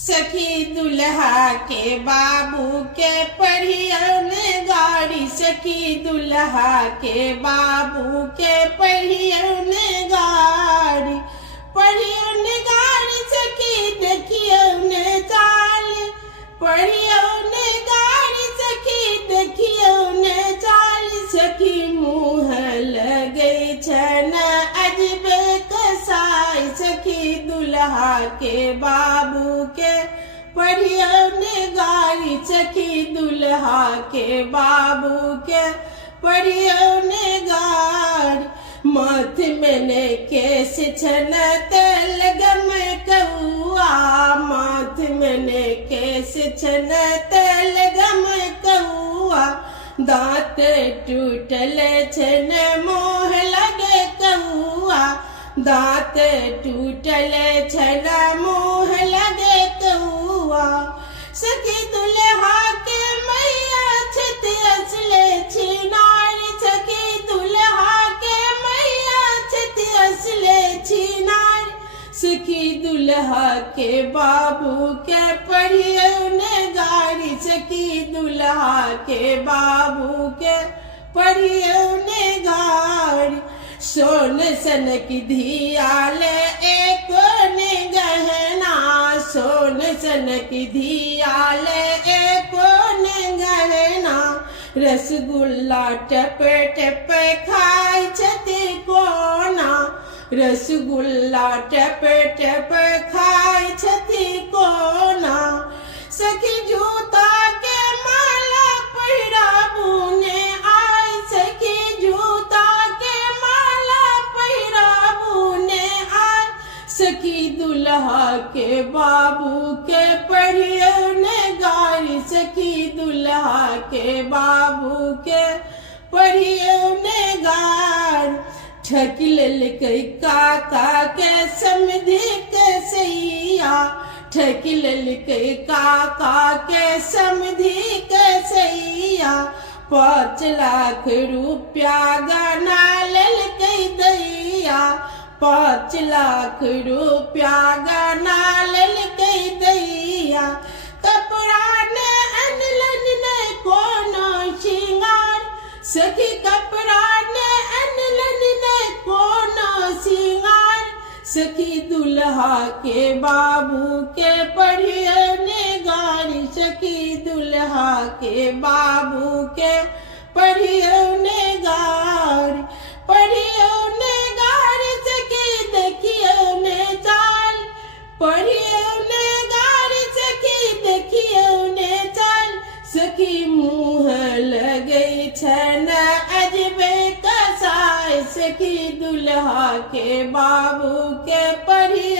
सखी दुल्हा के बाबू के पढ़ियन गाड़ी, सखी दुल्हा के बाबू के पढ़ियन गाड़ी, पढ़ियन गाड़ी सखी देखियन चाल, पढ़ियन गाड़ी सखी देखियन चाल, सखी मुँह लगे छन अजबे कसाई, सखी दुल्हा के बाबू के पढ़ियन गाड़ी, सखी दुल्हा के बाबू के पढ़ियन गाड़ी, माथ में ने केस छन तेल गम कौआ, माथ में ने केस छन तेल गम कौआ, दांत टूटल छन मोह लगे कौआ, दांत टूटल छन मोह लगे कौआ, सखी दुल्हा के मैया छत असले छिनार, सखी दुल्हा के मैया छत असले छिनार, सखी दुल्हा के बाबू के पढ़ियन गाड़ी, सखी दुल्हा के बाबू के पढ़ियन गाड़ी, सोन सन की धियाल एक ने गहना, सोन सन की धियाल एक ने गहना, रसगुल्ला टप टप खाई छति कोना, रसगुल्ला टप टप खाई छति कोना, सखी जूता के माला पहिराबू ने आई, सखी जूता के माला पहिराबू ने आई, सखी दुल्हा के बाबू के पढ़ियन गाड़ी, सखी दुल्हा के बाबू के पढ़ियन गाड़ी, ठक ललकई काका के समधि के सैया, ठक ललकई काका के समधि के सैया, 5 लाख रुपया गना ललकई दैया, 5 लाख रुपया गना ललकई दैया, कपड़ा ने अनलन ने कोनो श्रृंगार, सखी कपड़ा ने अनलन ने कोनो श्रृंगार, सखी दुल्हा के बाबू के पढ़ियन गाड़ी, सखी दुल्हा के बाबू के पढ़ियन गाड़ी, पढ़ियन गाड़ी सखी देखियन चाल, पढ़ियन गाड़ी सखी देखियन चाल, सखी मुँह लगे छन अजबे कसाई, सखी दुल्हा के बाबू के पढ़ियन